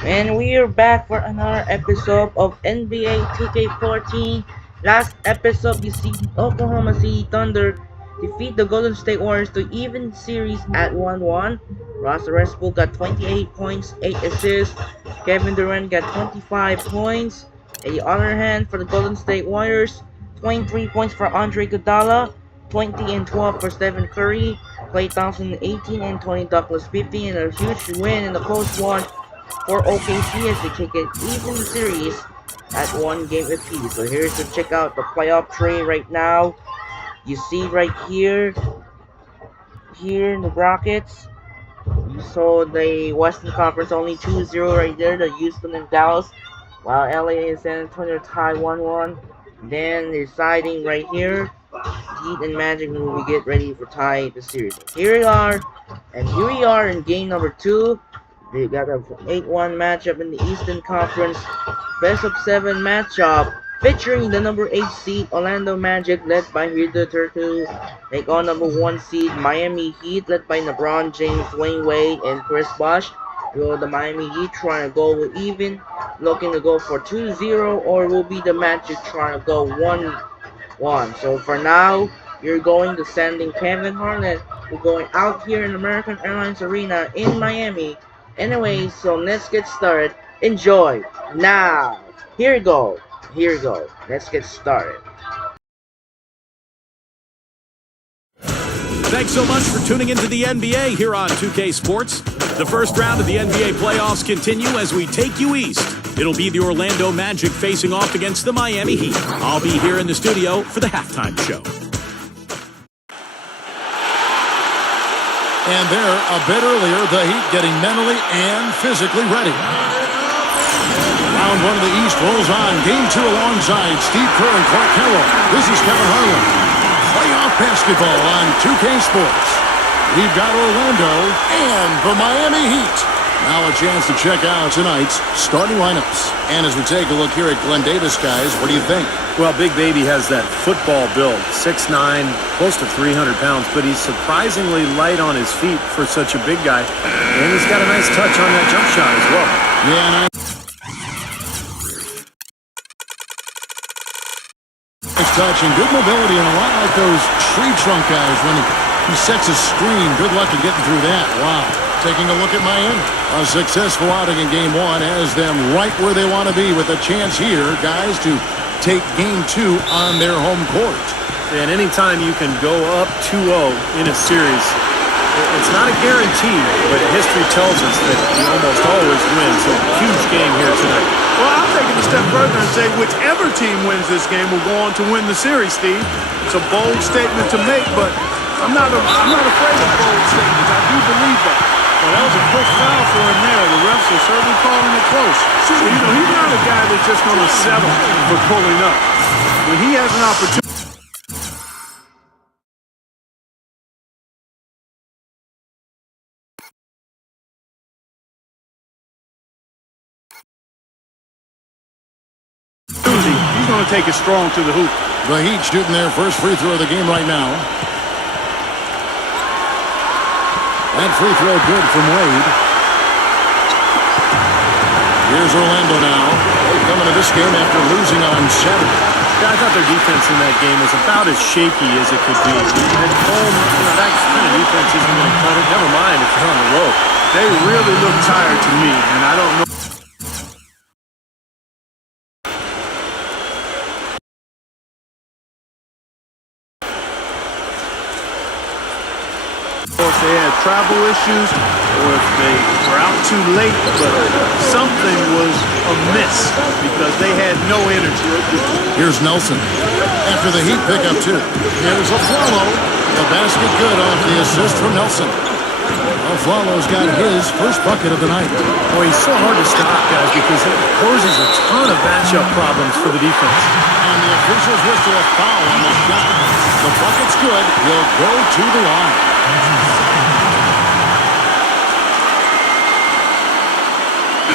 And we are back for another episode of NBA 2K14. Last episode, you see Oklahoma City Thunder defeat the Golden State Warriors to even series at 1-1. Russell Westbrook got 28 points, 8 assists. Kevin Durant got 25 points. On the other hand, for the Golden State Warriors, 23 points for Andre Iguodala, 20 and 12 for Stephen Curry, Klay Thompson 18 and 20, Douglas 15, and a huge win in the close one for OKC as they kick it even series at 1 game apiece. So here's to check out the playoff tray right now. You see right here in the brackets, you saw the Western Conference only 2-0 right there, the Houston and Dallas, while LA and San Antonio tie 1-1. Then deciding right here, Heat and Magic will get ready for tie the series. Here we are in game number 2. They got a 8-1 matchup in the Eastern Conference best of 7 matchup featuring the number 8 seed Orlando Magic led by Hideo Turku, take on number 1 seed Miami Heat led by LeBron James, Dwayne Wade, and Chris Bosh. Will the Miami Heat trying to go even, looking to go for 2-0, or will be the Magic trying to go 1-1? So for now, you're going to sending Kevin Harlan. We're going out here in American Airlines Arena in Miami. Anyway, so let's get started. Enjoy now. Here we go. Let's get started. Thanks so much for tuning into the NBA here on 2K Sports. The first round of the NBA playoffs continue as we take you east. It'll be the Orlando Magic facing off against the Miami Heat. I'll be here in the studio for the halftime show. And there, a bit earlier, the Heat getting mentally and physically ready. Round 1 of the East rolls on. Game 2 alongside Steve Kerr and Clark Carroll. This is Kevin Harlan. Playoff basketball on 2K Sports. We've got Orlando and the Miami Heat. Now a chance to check out tonight's starting lineups. And as we take a look here at Glenn Davis, guys, what do you think? Well, Big Baby has that football build, 6'9", close to 300 pounds, but he's surprisingly light on his feet for such a big guy. And he's got a nice touch on that jump shot as well. Yeah, and nice touch and good mobility, and a lot like those tree trunk guys when he sets a screen. Good luck in getting through that. Wow. Taking a look at Miami. A successful outing in Game 1 has them right where they want to be with a chance here, guys, to take Game 2 on their home court. And anytime you can go up 2-0 in a series, it's not a guarantee, but history tells us that you almost always win. So huge game here tonight. Well, I'll take it a step further and say whichever team wins this game will go on to win the series, Steve. It's a bold statement to make, but I'm not afraid of bold statements. I do believe that. Well, that was a quick foul for him there. The refs are certainly calling it close. So, he's not a guy that's just going to settle for pulling up. When he has an opportunity. He's going to take it strong to the hoop. The Heat shooting their first free throw of the game right now. That free throw good from Wade. Here's Orlando now. They're coming to this game after losing on Saturday. Yeah, I thought their defense in that game was about as shaky as it could be. At home, that kind of defense isn't going to cut it. Never mind if you're on the road. They really look tired to me, and I don't know. If they had travel issues or if they were out too late, but something was amiss because they had no energy. Here's Nelson after the Heat pick up 2. Here's Aflalo. The basket good off the assist from Nelson. Aflalo's got his first bucket of the night. Boy, he's so hard to stop, guys, because it poses a ton of matchup problems for the defense. And the officials whistle a foul on the shot. The bucket's good. He'll go to the line.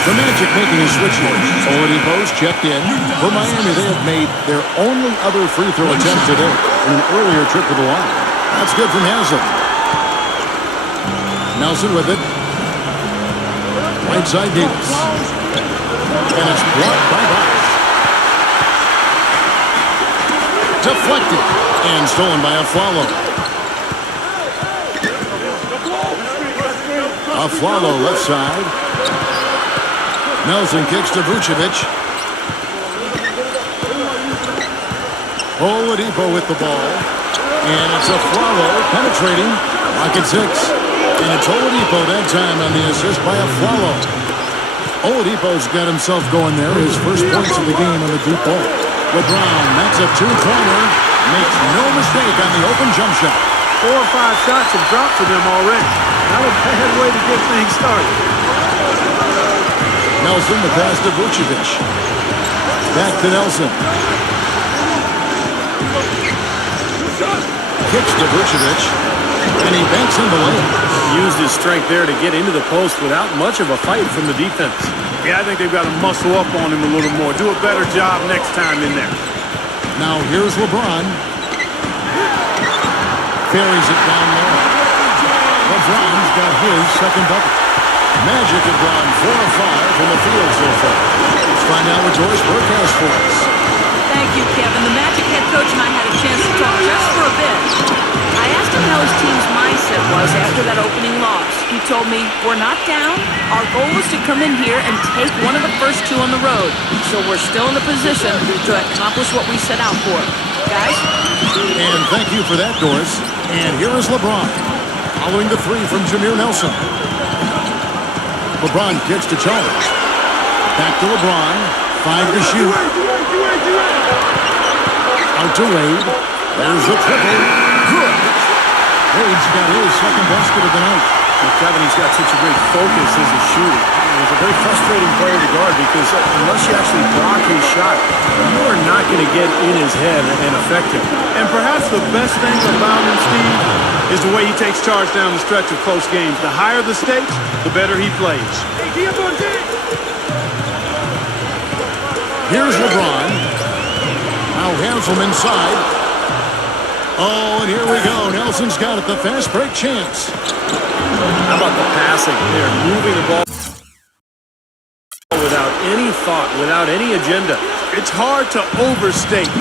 The Magic making a switch here. Already post checked in. For Miami, they have made their only other free throw attempt today in an earlier trip to the line. That's good from Haslem. Nelson with it. Right side Davis. And it's blocked by Bosch. Deflected. And stolen by Aflalo. Aflalo left side. Nelson kicks to Vucevic. Oladipo with the ball. And it's Aflalo penetrating. Rocket 6. And it's Oladipo that time on the assist by Aflalo. Oladipo's got himself going there. His first points of the game on the deep ball. LeBron, that's a two-pointer. Makes no mistake on the open jump shot. 4 or 5 shots have dropped for them already. Not a bad way to get things started. Nelson, the pass to Vucevic. Back to Nelson. Kicks to Vucevic. And he banks in the lane. He used his strength there to get into the post without much of a fight from the defense. Yeah, I think they've got to muscle up on him a little more. Do a better job next time in there. Now here's LeBron. Carries it down low. LeBron's got his second bucket. Magic have gone 4 of 5 from the field so far. Let's find out what Joyce Burke has for us. Thank you, Kevin. The Magic head coach and I had a chance to talk just for a bit. I asked him how his team's mindset was after that opening loss. He told me, we're not down. Our goal is to come in here and take one of the first 2 on the road. So we're still in the position to accomplish what we set out for. Guys? And thank you for that, Doris. And here is LeBron. Following the 3 from Jameer Nelson. LeBron kicks to Charles. Back to LeBron. 5 to shoot. Out to Wade. There's the triple. Good. Wade's got his second basket of the night. Well, Kevin, he's got such a great focus as a shooter. He's a very frustrating player to guard because unless you actually block his shot, you are not going to get in his head and affect him. And perhaps the best thing about him, Steve, is the way he takes charge down the stretch of close games. The higher the stakes, the better he plays. Here's LeBron. Now Hansel inside. Oh, and here we go. Nelson's got it. The fast break chance. How about the passing? They're moving the ball without any thought, without any agenda. It's hard to overstate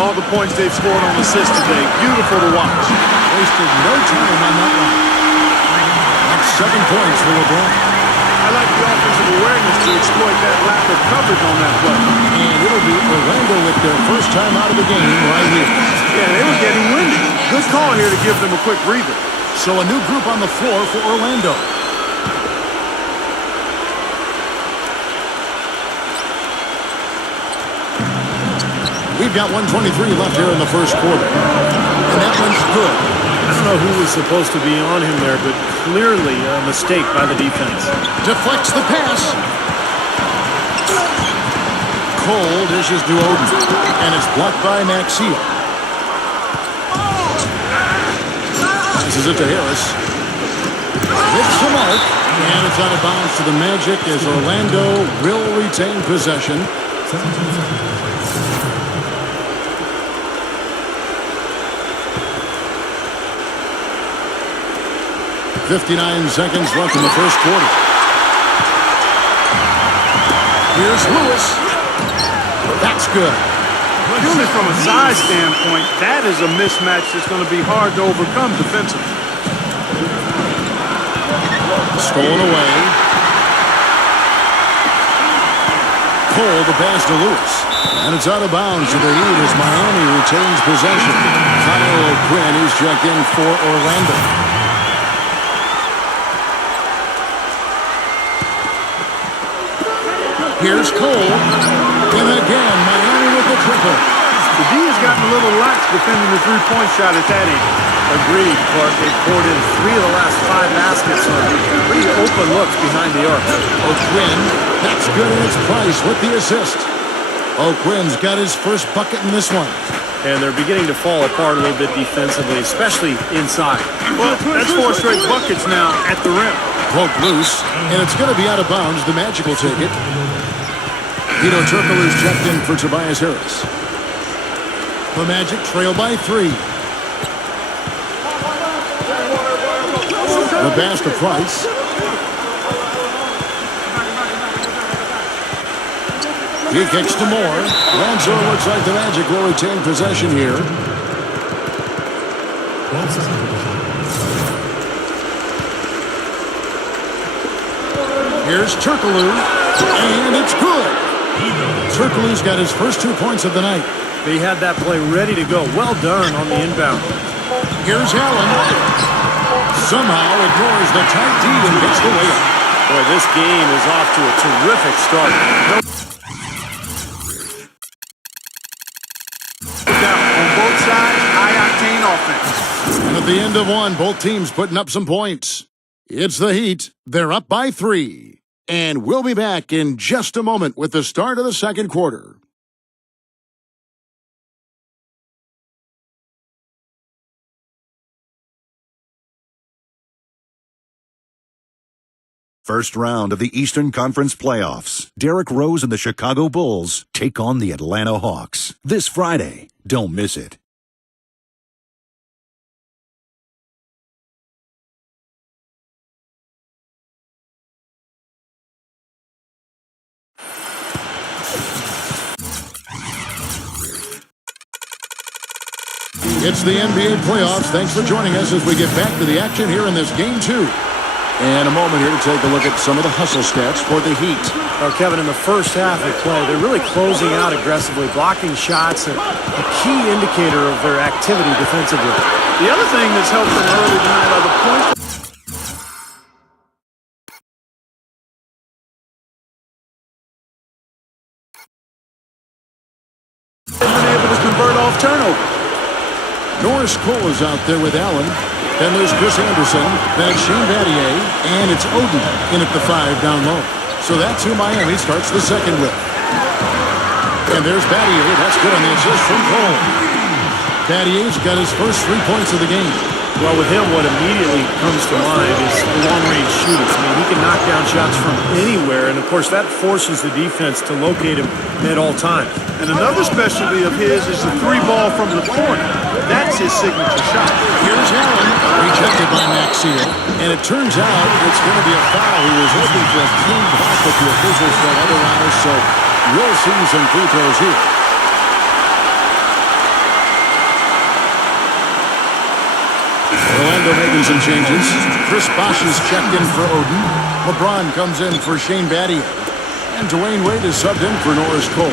all the points they've scored on assists today. Beautiful to watch. Wasted no time on that one. That's 7 points for LeBron. I like the offensive awareness to exploit that lack of coverage on that play. And it'll be Orlando with their first time out of the game right here. Yeah, they were getting windy. Good call here to give them a quick breather. So a new group on the floor for Orlando. We've got 1:23 left here in the first quarter. And that one's good. I don't know who was supposed to be on him there, but clearly a mistake by the defense. Deflects the pass. Cole dishes to Oden. And it's blocked by Maxia. Passes it to Harris. Hits the mark. And it's out of bounds to the Magic as Orlando will retain possession. 59 seconds left in the first quarter. Here's Lewis. That's good. Purely from a size standpoint, that is a mismatch that's going to be hard to overcome defensively. Stolen away. Cole the pass to Lewis. And it's out of bounds to the Heat as Miami retains possession. Kyle Quinn is checked in for Orlando. Here's Cole. And again, Miami with the triple. The D has gotten a little lax defending the three-point shot at that end. Agreed, Clark. They poured in 3 of the last 5 baskets on pretty open looks behind the arc. O'Quinn, that's good in its price with the assist. O'Quinn's got his first bucket in this one. And they're beginning to fall apart a little bit defensively, especially inside. Well, that's 4 straight buckets now at the rim. Broke loose, and it's going to be out of bounds. The Magic will take it. Vito Turkle is checked in for Tobias Harris. The Magic trail by 3. The pass to Price. He kicks to Moore. And so it looks like the Magic will retain possession here. Here's Turkoglu, and it's good. Turkoglu's got his first 2 points of the night. He had that play ready to go. Well done on the inbound. Here's Allen. Somehow ignores the tight D and gets the layup. Boy, this game is off to a terrific start. On both sides, high-octane offense. And at the end of one, both teams putting up some points. It's the Heat. They're up by 3. And we'll be back in just a moment with the start of the second quarter. First round of the Eastern Conference Playoffs. Derrick Rose and the Chicago Bulls take on the Atlanta Hawks this Friday. Don't miss it. It's the NBA playoffs. Thanks for joining us as we get back to the action here in this Game 2. And a moment here to take a look at some of the hustle stats for the Heat. Well, Kevin, in the first half of play, they're really closing out aggressively, blocking shots, and a key indicator of their activity defensively. The other thing that's helped them early tonight are the points. They've been able to convert off turnover. Norris Cole is out there with Allen. Then there's Chris Anderson. Then it's Shane Battier. And it's Oden in at the 5 down low. So that's who Miami starts the second with. And there's Battier. That's good on the assist from Cole. Battier's got his first 3 points of the game. Well, with him, what immediately comes to mind is long-range shooting. I mean, he can knock down shots from anywhere, and of course, that forces the defense to locate him at all times. And another specialty of his is the 3 ball from the corner. That's his signature shot. Here's Allen, rejected by Maxey. And it turns out it's going to be a foul. He was hoping for a clean block, but the officials said otherwise, so we'll see some free throws here. Orlando making some changes. Chris Bosh is checked in for Oden. LeBron comes in for Shane Battier. And Dwayne Wade is subbed in for Norris Cole.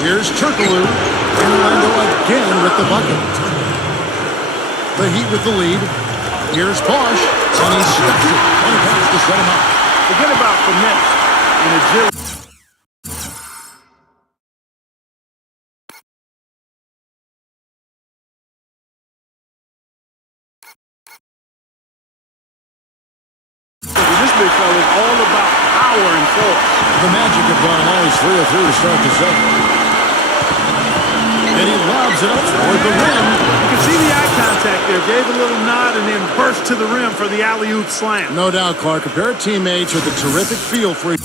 Here's Turkoglu. And Orlando again with the bucket. The Heat with the lead. Here's Bosh. And he steps it. And pass to set him up. Forget about finesse and agility. This big fella is all about power and force. The Magic have gone always 3 of 3 to start the second. And he lobs it up toward the rim. You can see the eye contact there. Gave a little nod and then burst to the rim for the alley-oop slam. No doubt, Clark. A pair of teammates with a terrific feel for each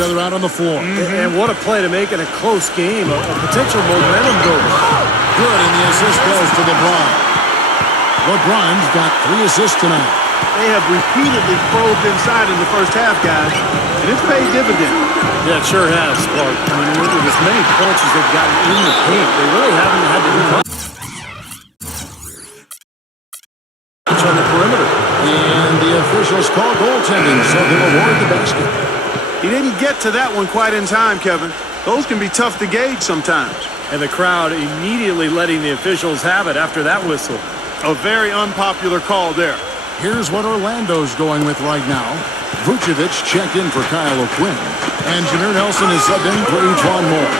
other out on the floor. And what a play to make in a close game, a potential momentum builder. Good, and the assist goes to LeBron. LeBron's got 3 assists tonight. They have repeatedly probed inside in the first half, guys, and it's paid dividends. Yeah, it sure has, Clark. I mean, with as many points as they've gotten in the paint, they really haven't had to do much on the perimeter. And the officials call goaltending, so they'll award the basket. He didn't get to that one quite in time, Kevin. Those can be tough to gauge sometimes. And the crowd immediately letting the officials have it after that whistle. A very unpopular call there. Here's what Orlando's going with right now. Vucevic checked in for Kyle O'Quinn. And Jameer Nelson is subbed in for Ejuan Moore.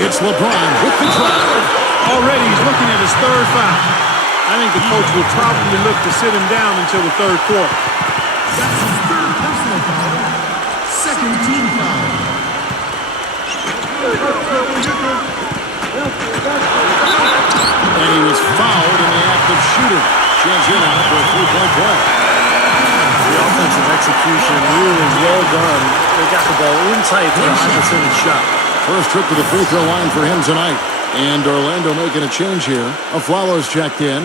It's LeBron with the drive. Already he's looking at his 3rd foul. I think the coach will probably look to sit him down until the 3rd quarter. That's his 3rd personal foul. 2nd team foul. And he was fouled in the act of shooting. Chance in out for a 3-point play. The offensive execution really well done. They got the ball in tight for a high percentage shot. First trip to the free throw line for him tonight. And Orlando making a change here. Aflalo's checked in.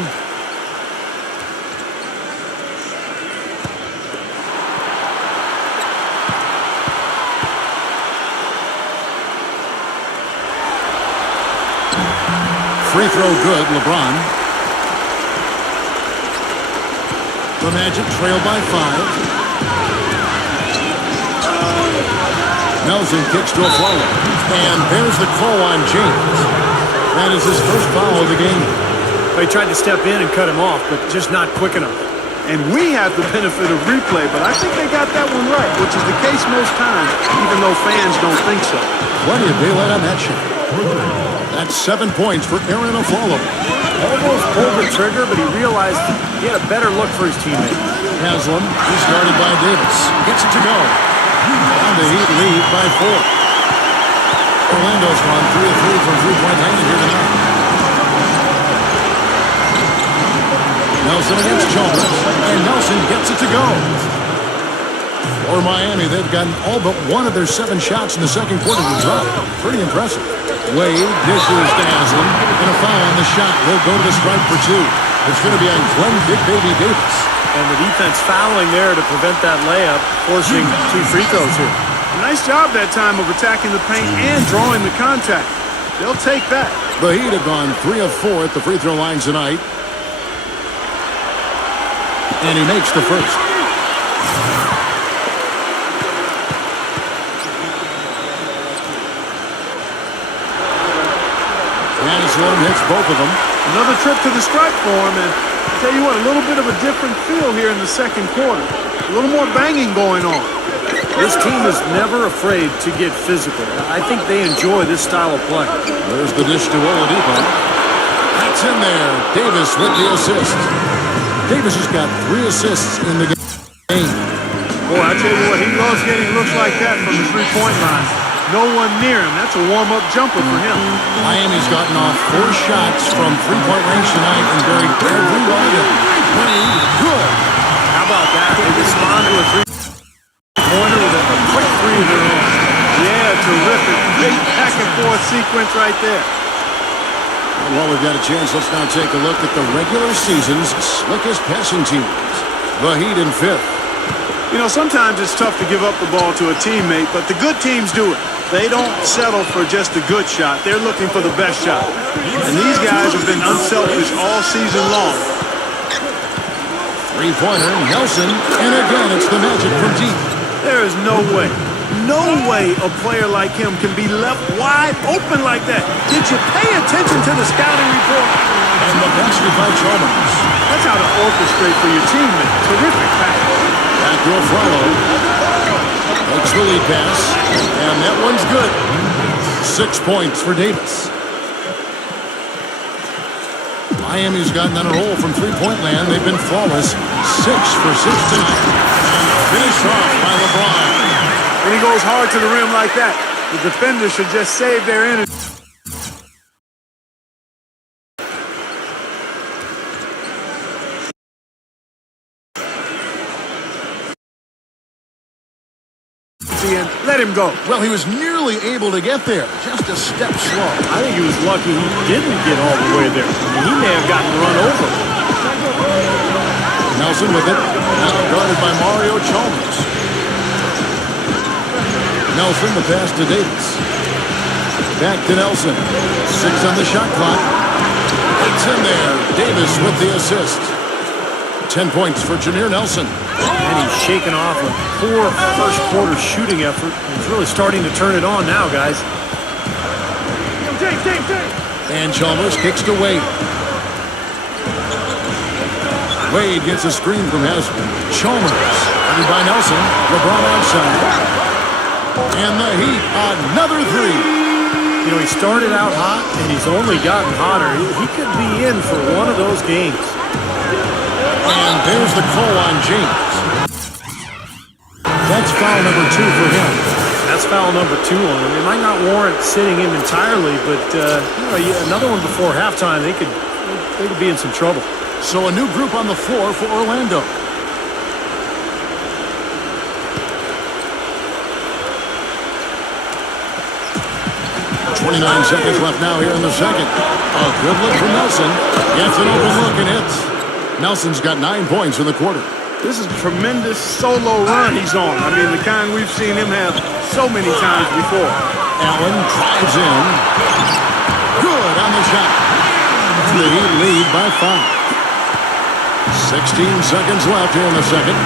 Free throw good, LeBron. The Magic trail by 5. Nelson kicks to Aflalo. And there's the call on James. That is his first foul of the game. Well, he tried to step in and cut him off, but just not quick enough. And we have the benefit of replay, but I think they got that one right, which is the case most times, even though fans don't think so. Plenty of daylight on that shot. That's 7 points for Aaron Aflalo. Almost pulled the trigger, but he realized he had a better look for his teammate. Haslam, he's guarded by Davis. Gets it to go. And the Heat lead by 4. Orlando's gone 3 of 3 from three-point land here tonight. Nelson against Chalmers. And Nelson gets it to go. For Miami, they've gotten all but one of their 7 shots in the second quarter to drop. Pretty impressive. Wade dishes to Haslam. And a foul on the shot. They'll go to the stripe for 2. It's going to be on Glenn Big Baby Davis. And the defense fouling there to prevent that layup, forcing 2 free throws here. Nice job that time of attacking the paint and drawing the contact. They'll take that. The Heat have gone 3 of 4 at the free throw line tonight. And he makes the first. Haslam hits both of them. Another trip to the stripe for him, and I'll tell you what, a little bit of a different feel here in the second quarter. A little more banging going on. This team is never afraid to get physical. I think they enjoy this style of play. There's the dish to Oladipo. That's in there. Davis with the assist. Davis has got 3 assists in the game. Boy, I tell you what, he loves getting looks like that from the three-point line. No one near him. That's a warm-up jumper for him. Miami's gotten off 4 shots from three-point range tonight and buried every one of them. Played good. How about that? They respond to a three-pointer with a quick 3 of their own. Yeah, terrific. Big back-and-forth sequence right there. Well, we've got a chance. Let's now take a look at the regular season's slickest passing teams. The Heat in 5th. You know, sometimes it's tough to give up the ball to a teammate, but the good teams do it. They don't settle for just a good shot. They're looking for the best shot. And these guys have been unselfish all season long. Three-pointer, Nelson, and again it's the Magic from deep. There is no way a player like him can be left wide open like that. Did you pay attention to the scouting report? And the basket by Chalmers. That's how to orchestrate for your teammate. Terrific pass. Back to Aflalo. Takes the lead pass. And that one's good. 6 points for Davis. Miami's gotten on a roll from three-point land. They've been flawless. 6 for 6 tonight. And finished off by LeBron. When he goes hard to the rim like that, the defender should just save their energy. And let him go. Well, he was nearly able to get there. Just a step slow. I think he was lucky he didn't get all the way there. I mean, he may have gotten run over. Nelson with it. Now guarded by Mario Chalmers. Nelson, the pass to Davis. Back to Nelson. 6 on the shot clock. It's in there. Davis with the assist. 10 points for Jameer Nelson. And he's shaking off a poor first quarter shooting effort. He's really starting to turn it on now, guys. And Chalmers kicks to Wade. Wade gets a screen from Haslam. Chalmers, headed by Nelson. LeBron outside. And the Heat, another 3. You know, he started out hot, and he's only gotten hotter. He could be in for one of those games. And there's the call on James. That's foul number 2 for him. That's foul number 2 on him. It might not warrant sitting him entirely, but you know, another one before halftime, they could be in some trouble. So a new group on the floor for Orlando. 29 seconds left now here in the second. A good look from Nelson. Gets an open look and hits. Nelson's got 9 points in the quarter. This is a tremendous solo run he's on. I mean, the kind we've seen him have so many times before. Allen drives in. Good on the shot. The Heat lead by 5. 16 seconds left here in the second.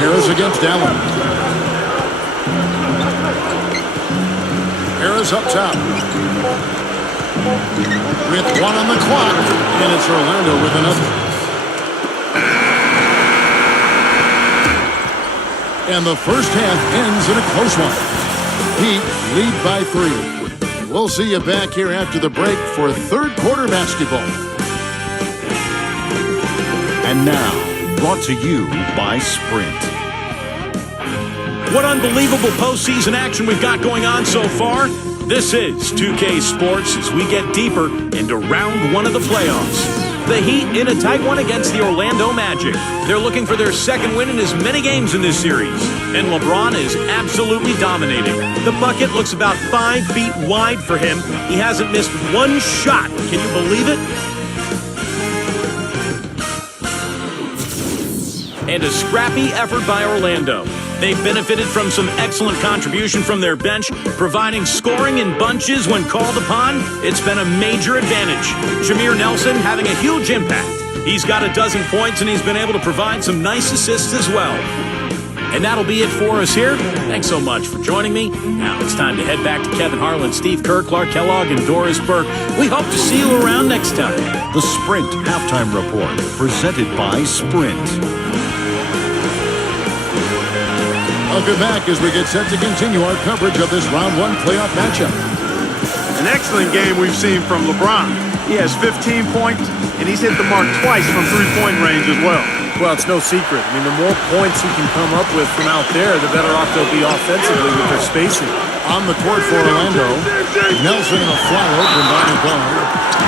Harris against Allen. Harris up top. With 1 on the clock, and it's Orlando with another. And the first half ends in a close one. Heat lead by 3. We'll see you back here after the break for third quarter basketball. And now, brought to you by Sprint. What unbelievable postseason action we've got going on so far. This is 2K Sports as we get deeper into round 1 of the playoffs. The Heat in a tight one against the Orlando Magic. They're looking for their second win in as many games in this series. And LeBron is absolutely dominating. The bucket looks about 5 feet wide for him. He hasn't missed 1 shot. Can you believe it? And a scrappy effort by Orlando. They've benefited from some excellent contribution from their bench, providing scoring in bunches when called upon. It's been a major advantage. Jameer Nelson having a huge impact. He's got a dozen points, and he's been able to provide some nice assists as well. And that'll be it for us here. Thanks so much for joining me. Now it's time to head back to Kevin Harlan, Steve Kerr, Clark Kellogg, and Doris Burke. We hope to see you around next time. The Sprint Halftime Report, presented by Sprint. Welcome back as we get set to continue our coverage of this round 1 playoff matchup. An excellent game we've seen from LeBron. He has 15 points, and he's hit the mark twice from three-point range as well. Well, it's no secret. I mean, the more points he can come up with from out there, the better off they'll be offensively with their spacing. On the court for Orlando, Nelson in a flyout from Bonnie Guard.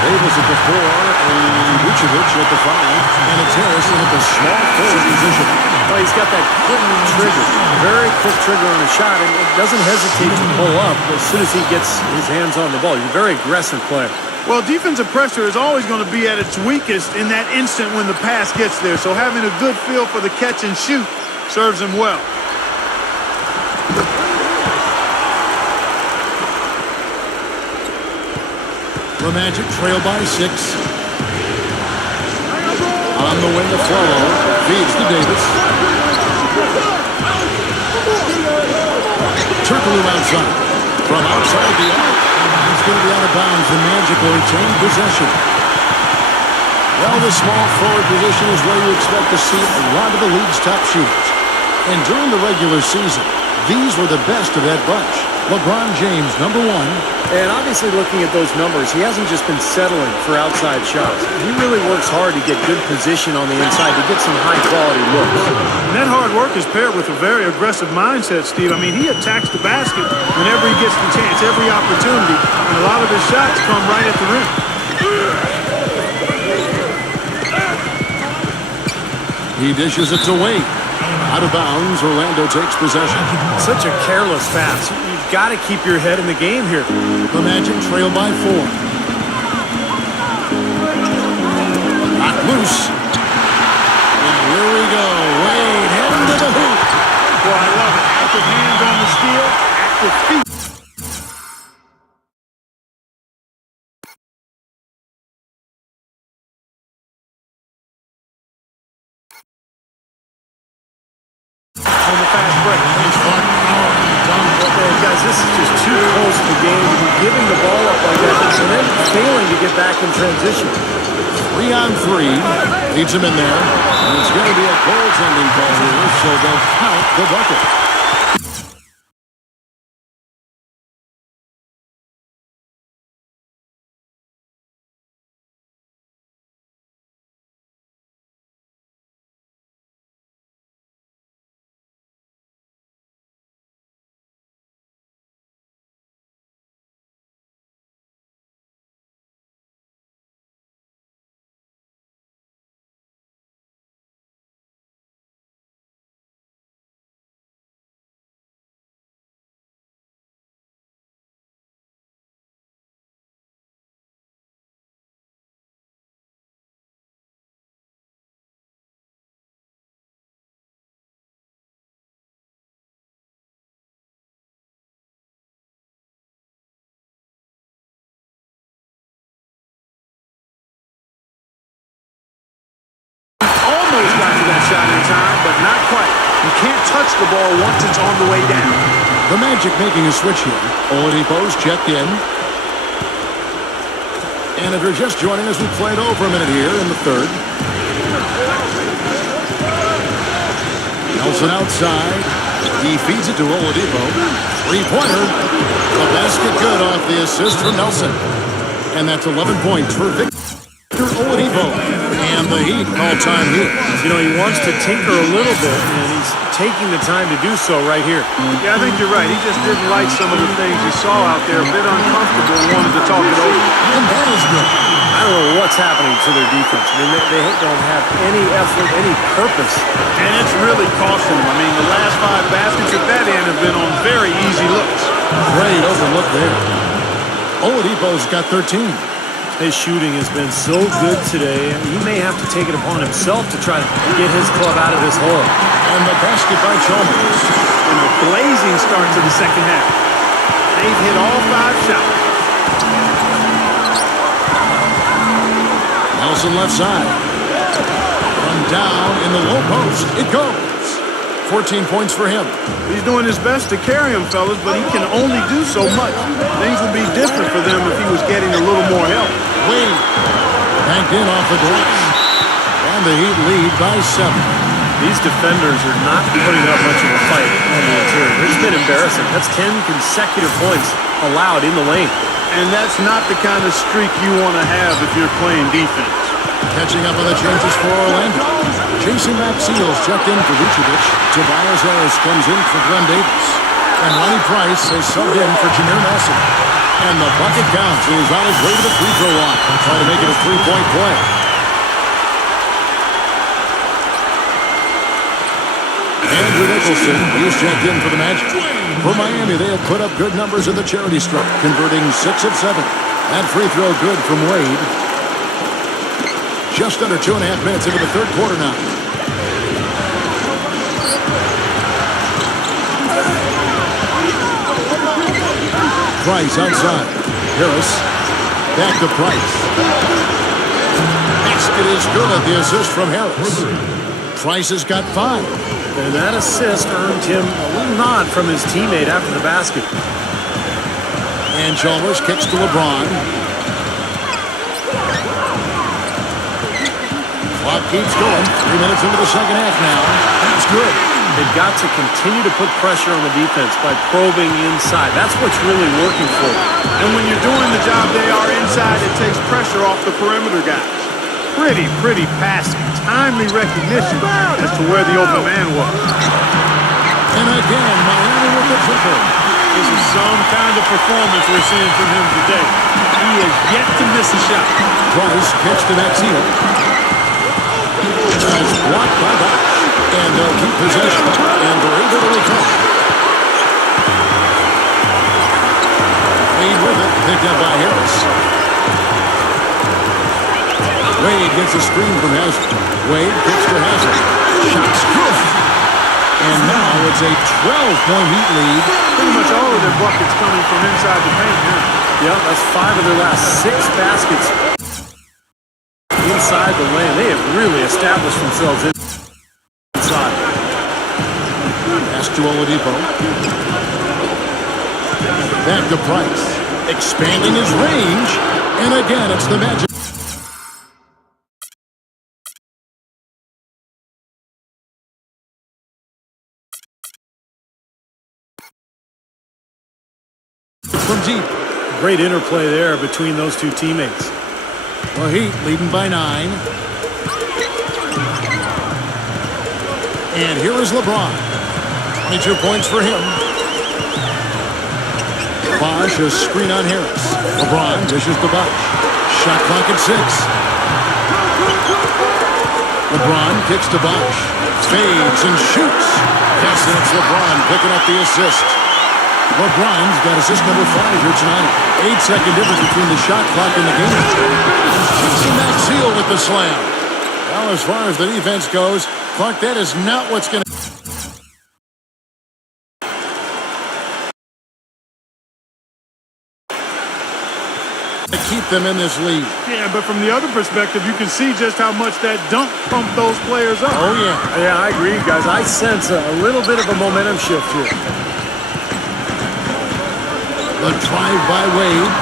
Davis at the 4, and Vucevic at the 5, and it's Harrison at the small forward position. Well, he's got that quick trigger, very quick trigger on a shot, and it doesn't hesitate to pull up as soon as he gets his hands on the ball. He's a very aggressive player. Well, defensive pressure is always going to be at its weakest in that instant when the pass gets there, so having a good feel for the catch and shoot serves him well. The Magic trail by 6. On the wing to Floro. Feeds to Davis. Turkoglu outside. From outside the arc. He's going to be out of bounds. The Magic will retain possession. Well, the small forward position is where you expect to see a lot of the league's top shooters. And during the regular season, these were the best of that bunch. LeBron James, number 1. And obviously looking at those numbers, he hasn't just been settling for outside shots. He really works hard to get good position on the inside to get some high-quality looks. And that hard work is paired with a very aggressive mindset, Steve. I mean, he attacks the basket whenever he gets the chance, every opportunity. And a lot of his shots come right at the rim. He dishes it to Wade. Out of bounds, Orlando takes possession. Such a careless pass. You've got to keep your head in the game here. The Magic trail by 4. Not loose. And here we go. Wade heading to the hoop. Boy, I love it. Active hands on the steal, active feet. On the fast break. Guys, this is just too close to the game to be giving the ball up like that and then failing to get back in transition. 3 on 3. Leads him in there. And it's going to be a goaltending call here, so they'll count the bucket. You can't touch the ball once it's on the way down. The Magic making a switch here. Oladipo's checked in. And if you're just joining us, we played over a minute here in the third. Nelson outside. He feeds it to Oladipo. Three-pointer. The basket good off the assist from Nelson. And that's 11 points for Victor Oladipo. And the Heat all-time here. You know, he wants to tinker a little bit, and he's taking the time to do so right here. Yeah, I think you're right. He just didn't like some of the things he saw out there, a bit uncomfortable, and wanted to talk it over. And that is good. I don't know what's happening to their defense. I mean, they don't have any effort, any purpose. And it's really costing them. I mean, the last 5 baskets at that end have been on very easy looks. Great overlook there. Oladipo's got 13. His shooting has been so good today, he may have to take it upon himself to try to get his club out of this hole. And the basket by Chalmers. And a blazing start to the second half. They've hit all 5 shots. Nelson left side. From down in the low post. It goes. 14 points for him. He's doing his best to carry him, fellas, but he can only do so much. Things would be different for them if he was getting a little more help. Wade. Banked in off the glass. And the Heat lead by 7. These defenders are not putting up much of a fight on the interior. It's been embarrassing. That's 10 consecutive points allowed in the lane. And that's not the kind of streak you want to have if you're playing defense. Catching up on the changes for Orlando. Jason Maxiel's checked in for Vucevic. Tobias Harris comes in for Glenn Davis. And Lonnie Price has subbed in for Jameer Nelson. And the bucket counts. He's on his way to the free throw line. Trying to make it a 3-point play. Andrew Nicholson, he's checked in for the Magic. For Miami, they have put up good numbers in the charity stripe, converting 6 of 7. That free throw good from Wade. Just under 2.5 minutes into the third quarter now. Price outside. Harris. Back to Price. Basket is good. The assist from Harris. Price has got 5. And that assist earned him a little nod from his teammate after the basket. And Chalmers kicks to LeBron. Clock keeps going. 3 minutes into the second half now. That's good. They've got to continue to put pressure on the defense by probing inside. That's what's really working for them. And when you're doing the job they are inside, it takes pressure off the perimeter guys. Pretty passing. Timely recognition as to where the open man was. And again, Miami with the triple. This is some kind of performance we're seeing from him today. He has yet to miss a shot. Price kicks to Maxiel. It's blocked by Bosch. And they'll keep possession. And they're able to recover. Wade with it. Picked up by Harris. Wade gets a screen from Hazard. Wade kicks to Hazard. Shots good. And now it's a 12-point Heat lead. Pretty much all of their buckets coming from inside the paint now. Yep, that's 5 of their last 6 baskets inside the lane. They have really established themselves inside. Pass to Oladipo. Back to Price. Expanding his range. And again, it's the Magic. From deep. Great interplay there between those two teammates. The Heat leading by 9. And here is LeBron. 22 points for him. Bosch, a screen on Harris. LeBron dishes to Bosch. Shot clock at 6. LeBron kicks to Bosch. Fades and shoots. Yes, and it's LeBron picking up the assist. LeBron's got assist number 5 here tonight. 8-second difference between the shot clock and the game. Chasing that seal with the slam. Well, as far as the defense goes, Clark, that is not what's going to keep keep them in this lead. Yeah, but from the other perspective, you can see just how much that dunk pumped those players up. Oh, yeah. Yeah, I agree, guys. I sense a little bit of a momentum shift here. The drive by Wade.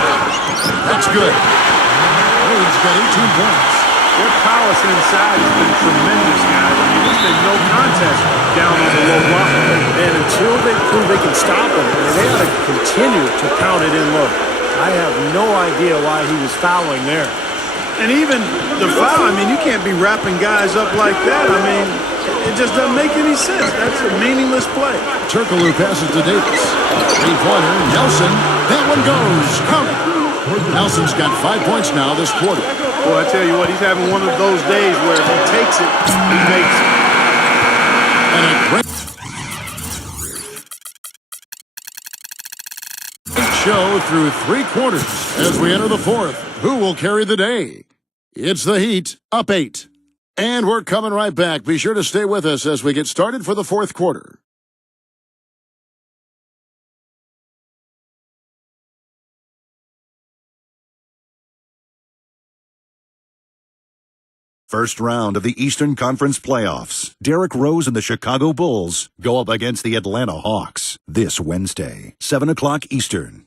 That's good. Wade's got 18 points. Their prowess inside has been tremendous, guys. I mean, it's been no contest down on the low block. And until they prove they can stop them, they ought to continue to pound it in low. I have no idea why he was fouling there. And even the foul, I mean, you can't be wrapping guys up like that. I mean, it just doesn't make any sense. That's a meaningless play. Turkoglu passes to Davis. Three-pointer, Nelson. That one goes. Count it. Nelson's got 5 points now this quarter. Boy, I tell you what, he's having one of those days where if he takes it, he makes it. And a great show through 3 quarters as we enter the fourth. Who will carry the day? It's the Heat, up 8. And we're coming right back. Be sure to stay with us as we get started for the fourth quarter. First round of the Eastern Conference Playoffs. Derrick Rose and the Chicago Bulls go up against the Atlanta Hawks this Wednesday, 7 o'clock Eastern.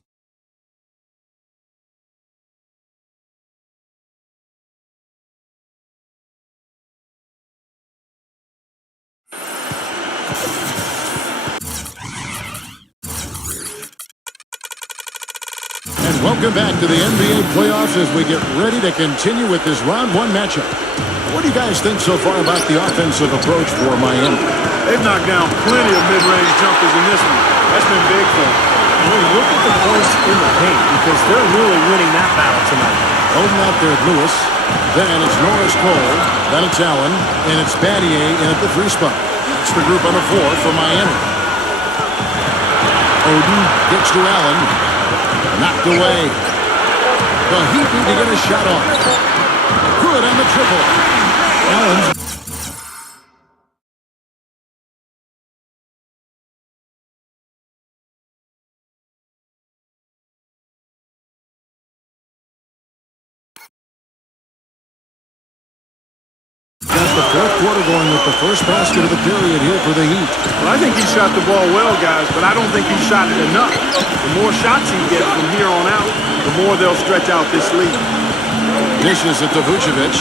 And welcome back to the NBA playoffs as we get ready to continue with this round 1 matchup. What do you guys think so far about the offensive approach for Miami? They've knocked down plenty of mid-range jumpers in this one. That's been big for them. Look at the points in the paint because they're really winning that battle tonight. Holding out there, Lewis. Then it's Norris Cole. Then it's Allen. And it's Battier in at the 3 spot. It's the group on the 4 for Miami. Oden gets to Allen. Knocked away. The Heat need to get a shot off. Good on the triple. Allen's got the fourth quarter going with the first basket of the period here for the Heat. Well, I think he shot the ball well, guys, but I don't think he shot it enough. The more shots he gets from here on out, the more they'll stretch out this lead. Dishes it to Vucevic.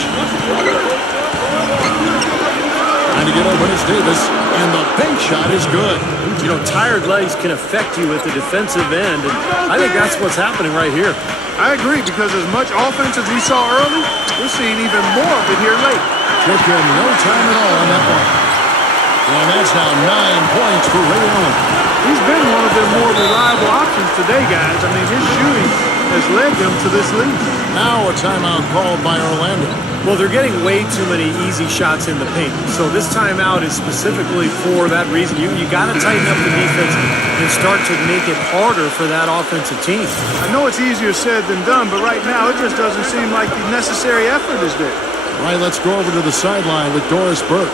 Trying to get open is Davis, and the bank shot is good. You know, tired legs can affect you at the defensive end, and I think that's what's happening right here. I agree, because as much offense as we saw early, we're seeing even more of it here late. Took him no time at all on that one. And that's now 9 points for Ray Allen. He's been one of their more reliable options today, guys. I mean, his shooting has led them to this lead. Now a timeout called by Orlando. Well, they're getting way too many easy shots in the paint. So this timeout is specifically for that reason. You got to tighten up the defense and start to make it harder for that offensive team. I know it's easier said than done, but right now it just doesn't seem like the necessary effort is there. All right, let's go over to the sideline with Doris Burke.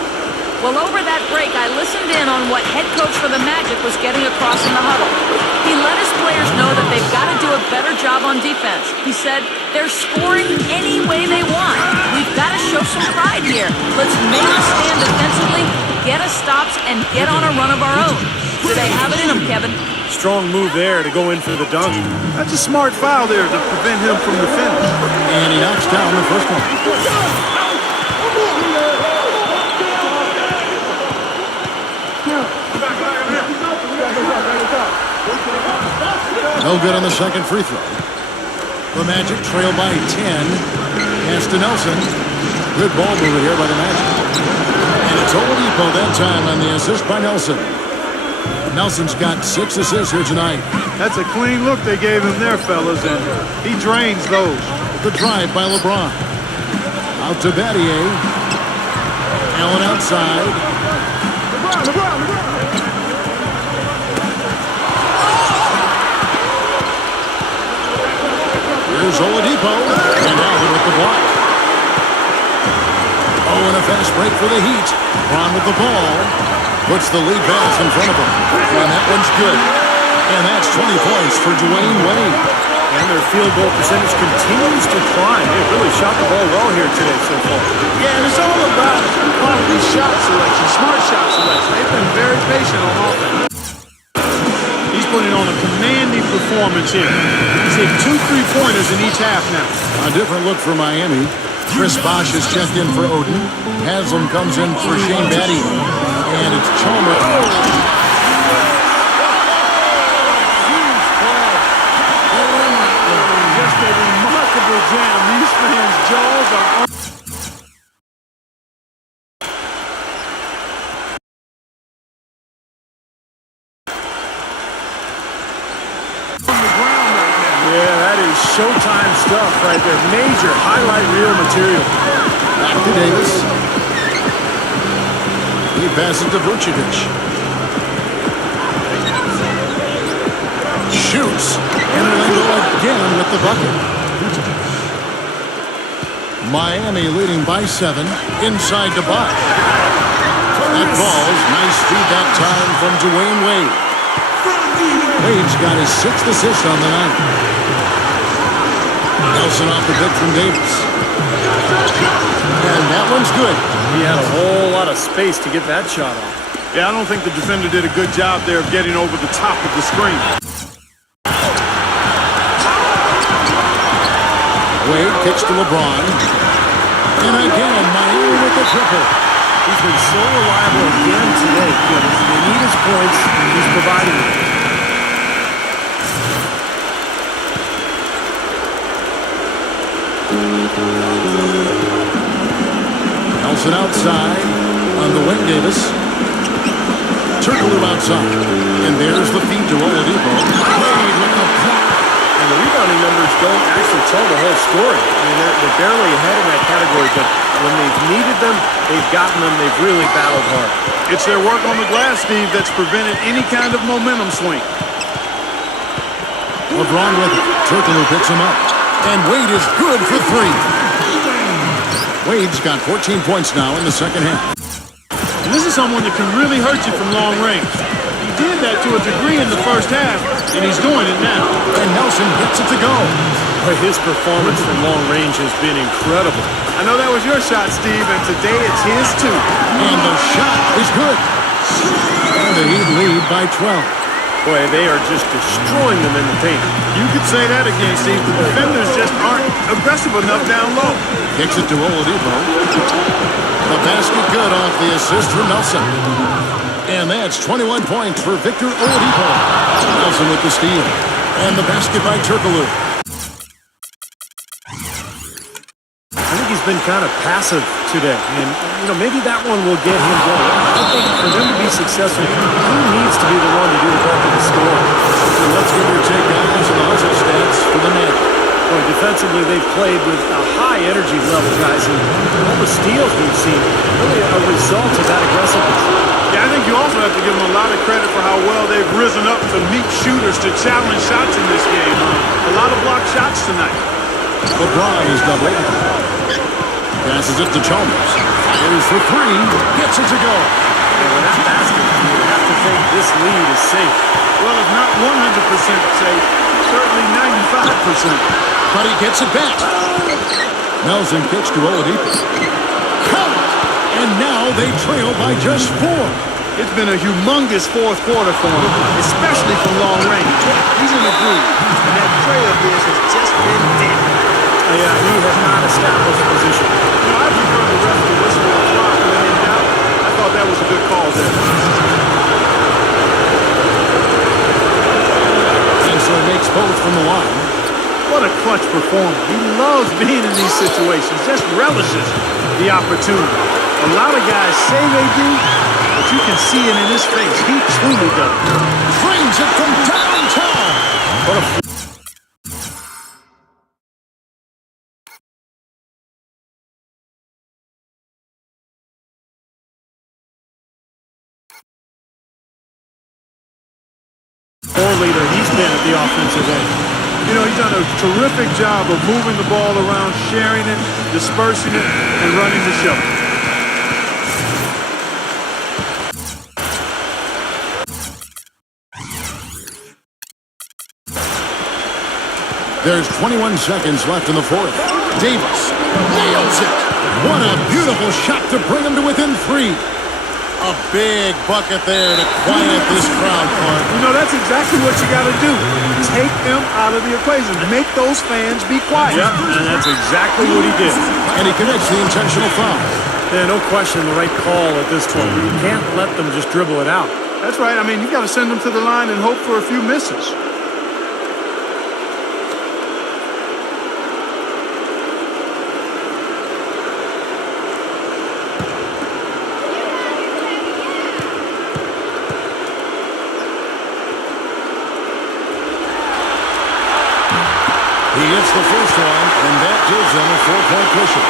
Well, over that break, I listened in on what head coach for the Magic was getting across in the huddle. He let his players know that they've got to do a better job on defense. He said they're scoring any way they want. We've got to show some pride here. Let's make a stand defensively, get us stops, and get on a run of our own. Do they have it in them, Kevin? Strong move there to go in for the dunk. That's a smart foul there to prevent him from the finish. And he knocks down the first one. No good on the second free throw. The Magic trail by 10. Pass to Nelson. Good ball mover here by the Magic. And it's Oladipo that time on the assist by Nelson. Nelson's got 6 assists here tonight. That's a clean look they gave him there, fellas, and he drains those. The drive by LeBron. Out to Battier. Allen outside. Here's Oladipo, and Allen with the block. Oh, and a fast break for the Heat. LeBron with the ball. Puts the lead pass in front of him. And that one's good. And that's 20 points for Dwayne Wade. And their field goal percentage continues to climb. They've really shot the ball well here today so far. Yeah, and it's all about quality shot selection, smart shot selection. They've been very patient on offense. He's putting on a commanding performance here. He's hit 2 3-pointers in each half now. A different look for Miami. Chris Bosh has checked in for Odin. Haslam comes in for Shane Batty. And it's Chalmers. Just a remarkable jam. These fans' jaws are on. Yeah, that is showtime stuff right there. Major highlight reel material. Back to Davis. He passes to Vucevic. Shoots. And Orlando again with the bucket. Miami leading by 7. Inside to Bosh. That falls. Nice feed that time from Dwayne Wade. Wade's got his 6th assist on the night. Nelson off the pick from Davis. And that one's good. He had a whole lot of space to get that shot off. Yeah, I don't think the defender did a good job there of getting over the top of the screen. Wade kicks to LeBron. And again, Miami with the triple. He's been so reliable again today. They need his points. He's providing them. Nelson outside on the wing, Davis. Turkoglu outside. And there's the feed to Oladipo. Wade with the block. And the rebounding numbers don't actually tell the whole story. I mean, they're barely ahead in that category, but when they've needed them, they've gotten them. They've really battled hard. It's their work on the glass, Steve, that's prevented any kind of momentum swing. LeBron with it. Turkoglu picks him up. And Wade is good for 3. Wade's got 14 points now in the second half. And this is someone that can really hurt you from long range. He did that to a degree in the first half, and he's doing it now. And Nelson gets it to go. But his performance from long range has been incredible. I know that was your shot, Steve, and today it's his too. And the shot is good. And the Heat lead by 12. Boy, they are just destroying them in the paint. You could say that again, Steve. The defenders just aren't aggressive enough down low. Kicks it to Oladipo. The basket good off the assist from Nelson. And that's 21 points for Victor Oladipo. Nelson with the steal. And the basket by Turkoglu. I think he's been kind of passive today. And, maybe that one will get him going. I think for them to be successful, he needs to be the one to do the bulk of the score. So let's get your take guys on the hustle stats for the Magic. Boy, defensively, they've played with a high energy level, guys. And all the steals we've seen, really a result of that aggressiveness. Yeah, I think you also have to give them a lot of credit for how well they've risen up to meet shooters to challenge shots in this game. A lot of blocked shots tonight. LeBron is doubled. Passes it to Chalmers. Fires for 3. Gets it to go. And with that basket, you would have to think this lead is safe. Well, if not 100% safe, certainly 95%. But he gets it back. Nelson kicks to Oladipo. Count! And now they trail by just 4. It's been a humongous fourth quarter for him, especially from long range. He's in the groove, and that trail of his has just been dead. Yeah, he has not established position. I prefer the rest to whistle the clock when in doubt. I thought that was a good call there. And so he makes both from the line. What a clutch performer. He loves being in these situations, just relishes the opportunity. A lot of guys say they do, but you can see it in his face. He truly does. Frames it from downtown. What a leader he's been at the offensive end. He's done a terrific job of moving the ball around, sharing it, dispersing it, and running the show. There's 21 seconds left in the fourth. Davis nails it. What a beautiful shot to bring him to within 3. A big bucket there to quiet this crowd, Clark. You know, that's exactly what you got to do. Take them out of the equation. Make those fans be quiet. Yep, and that's exactly what he did. And he commits the intentional foul. Yeah, no question the right call at this point. You can't let them just dribble it out. That's right. I mean, you got to send them to the line and hope for a few misses. He hits the first one, and that gives them a 4-point cushion.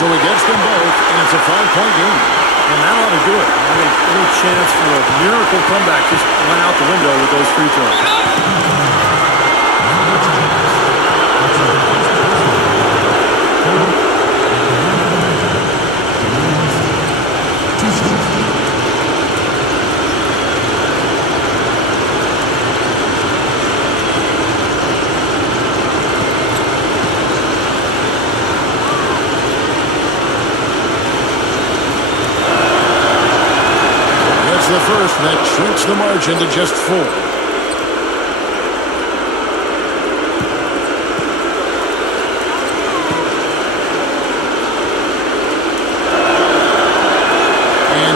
So he gets them both, and it's a 5-point game. And that ought to do it. I think any chance for a miracle comeback just went out the window with those free throws. The first that shrinks the margin to just 4. And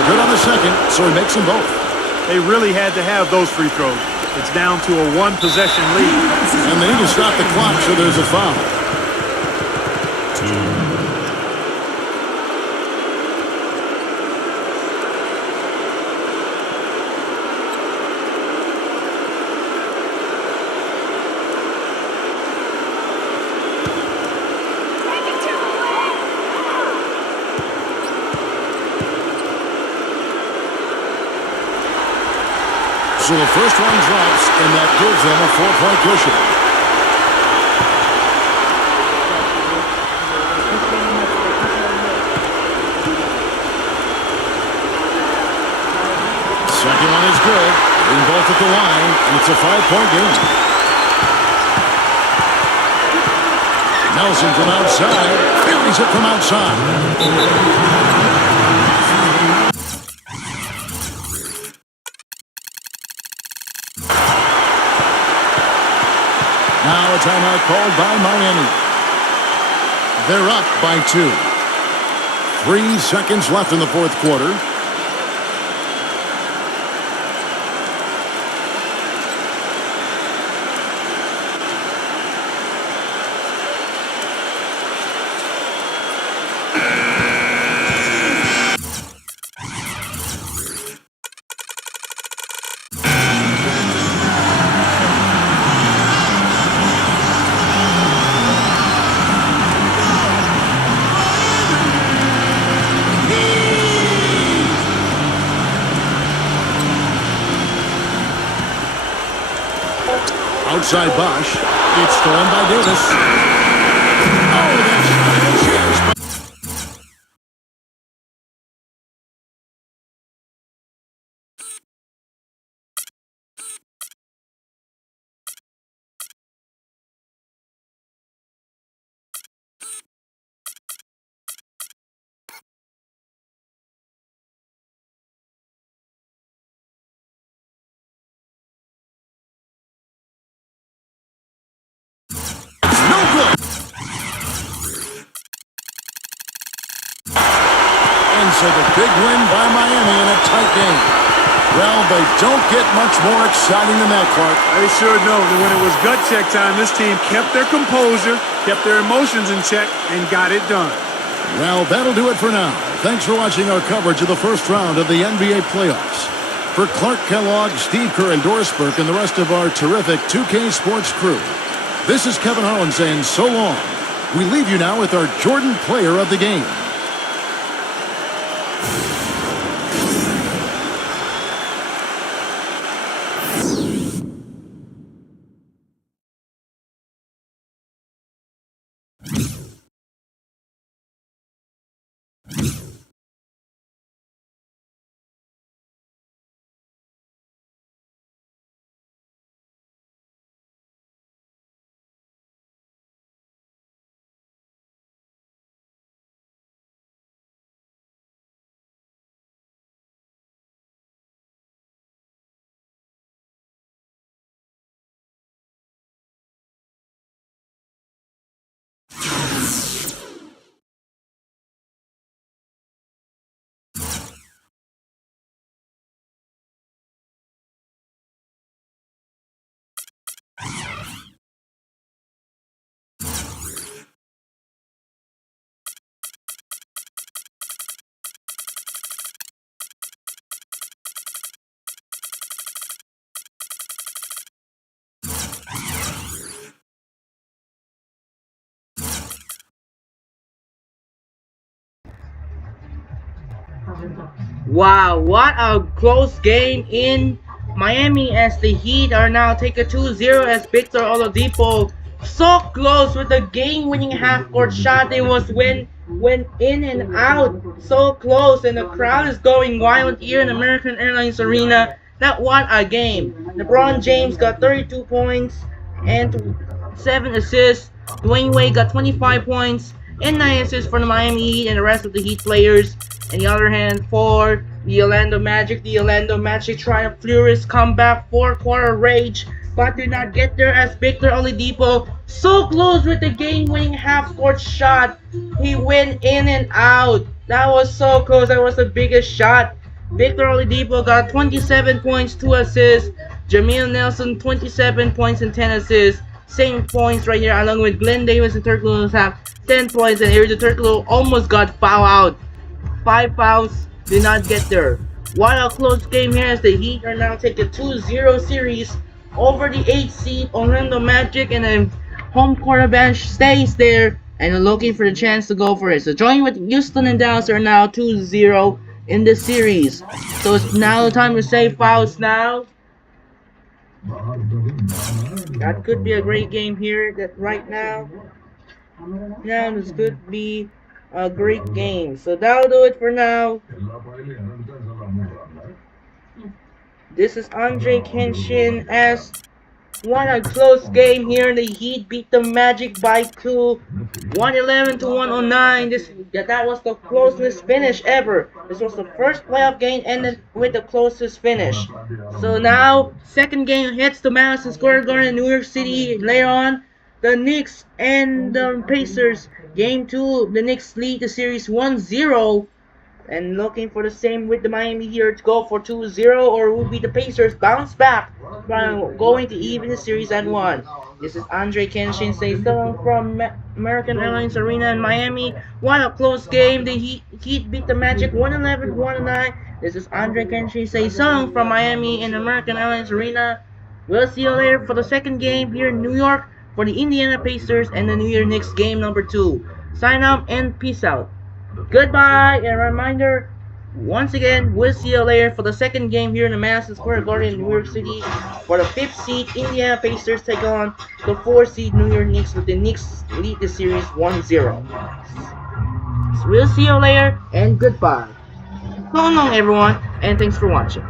good on the second, so he makes them both. They really had to have those free throws. It's down to a 1-possession lead. And they need to stop the clock, so there's a foul. So the first one drops, and that gives them a 4-point cushion. Second one is good. They're both at the line, and it's a 5-point game. Nelson from outside. Buries it from outside. Now a timeout called by Miami. They're up by 2. 3 seconds left in the fourth quarter. Outside Bosch. It's stolen by Davis. Oh, that's not a chance. So the big win by Miami in a tight game. Well, they don't get much more exciting than that, Clark. They sure don't. And when it was gut check time, this team kept their composure, kept their emotions in check, and got it done. Well, that'll do it for now. Thanks for watching our coverage of the first round of the NBA playoffs. For Clark Kellogg, Steve Kerr, and Doris Burke, and the rest of our terrific 2K Sports crew, this is Kevin Harlan saying so long. We leave you now with our Jordan Player of the Game. Wow, what a close game in Miami as the Heat are now taking 2-0 as Victor Oladipo so close with the game-winning half-court shot. It was went in and out so close, and the crowd is going wild here in American Airlines Arena. That what a game. LeBron James got 32 points and 7 assists. Dwayne Wade got 25 points and 9 assists for the Miami Heat and the rest of the Heat players. On the other hand, for the Orlando Magic try a furious comeback, fourth-quarter rage, but did not get there as Victor Oladipo so close with the game-winning half-court shot. He went in and out. That was so close. That was the biggest shot. Victor Oladipo got 27 points, 2 assists. Jameer Nelson, 27 points and 10 assists. Same points right here, along with Glenn Davis and Turkoglu have 10 points, and here the Turkoglu almost got fouled out. 5 fouls did not get there. What a close game here as the Heat are now taking 2-0 series over the 8th seed Orlando Magic, and the home court advantage stays there and looking for the chance to go for it. So joining with Houston and Dallas are now 2-0 in the series. So it's now time to say fouls now. That could be a great game here that right now. Now this could be a great game. So that'll do it for now. This is Andre Kenshin as what a close game here. The Heat beat the Magic by 2, 111 to 109. That was the closest finish ever. This was the first playoff game ended with the closest finish. So now second game hits the Madison Square Garden in New York City. Later on, the Knicks and the Pacers. Game 2, the Knicks lead the series 1-0. And looking for the same with the Miami here to go for 2-0, or will be the Pacers bounce back by going to even the series at 1. This is Andre Kenshin say so from American Airlines Arena in Miami. What a close game. The Heat beat the Magic 111-109. This is Andre Kenshin say so from Miami in American Airlines Arena. We'll see you later for the second game here in New York for the Indiana Pacers and the New Year Knicks game number 2. Sign up and peace out. Goodbye, and a reminder, once again, we'll see you later for the second game here in the Madison Square Garden in New York City. For the 5th seed, Indiana Pacers take on the 4th seed New York Knicks, with the Knicks lead the series 1-0. So we'll see you later, and goodbye. So long, everyone, and thanks for watching.